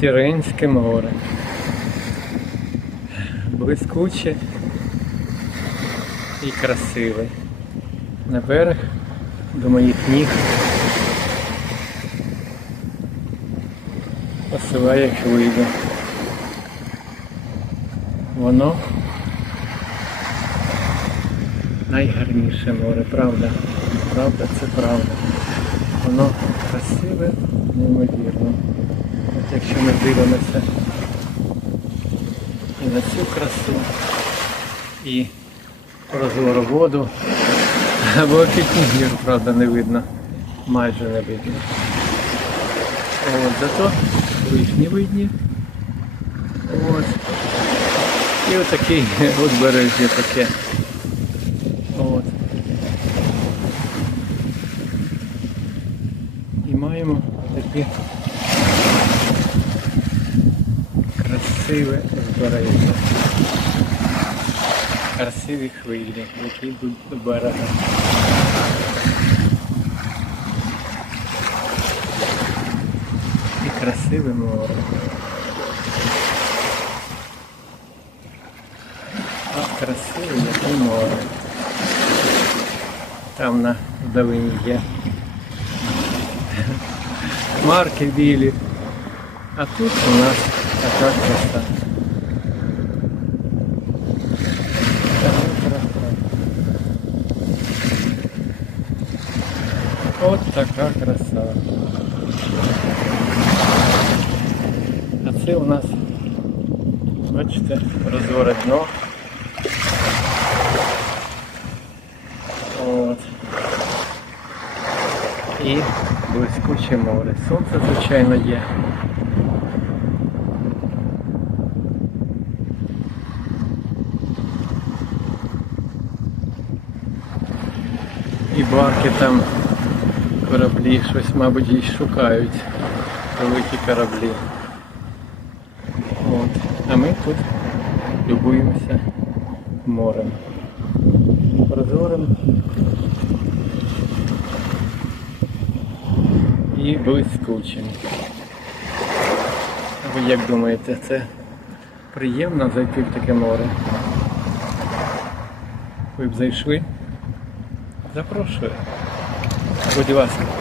Тіринське море. Блискуче і красиве. На берег до моїх ніг посилає хвиля. Воно найгарніше море, правда. Правда, це правда. Воно красиве, неймовірно. От якщо ми дивимося і на цю красу, і прозору воду, або пітні гір, правда, не видно. Майже не видно. От, зато вишні видні. От. І отакий узбережжя таке. От. І маємо такі красиве узбережжя. Красиві хвилі, які йдуть до берега. І красиве море. А красиве яке море. Там на вдалині є. Хмарки білі. А тут у нас така краса. Така краса. А це у нас, бачите, прозоре дно. От. І блискуче море. Сонце, звичайно, є. І барки там кораблі щось, мабуть, і шукають. Великі кораблі. От. А ми тут любуємося морем. Прозорим і блискучим. Ви як думаєте, це приємно зайти в таке море? Ви б зайшли? Запрошую. Будь ласка.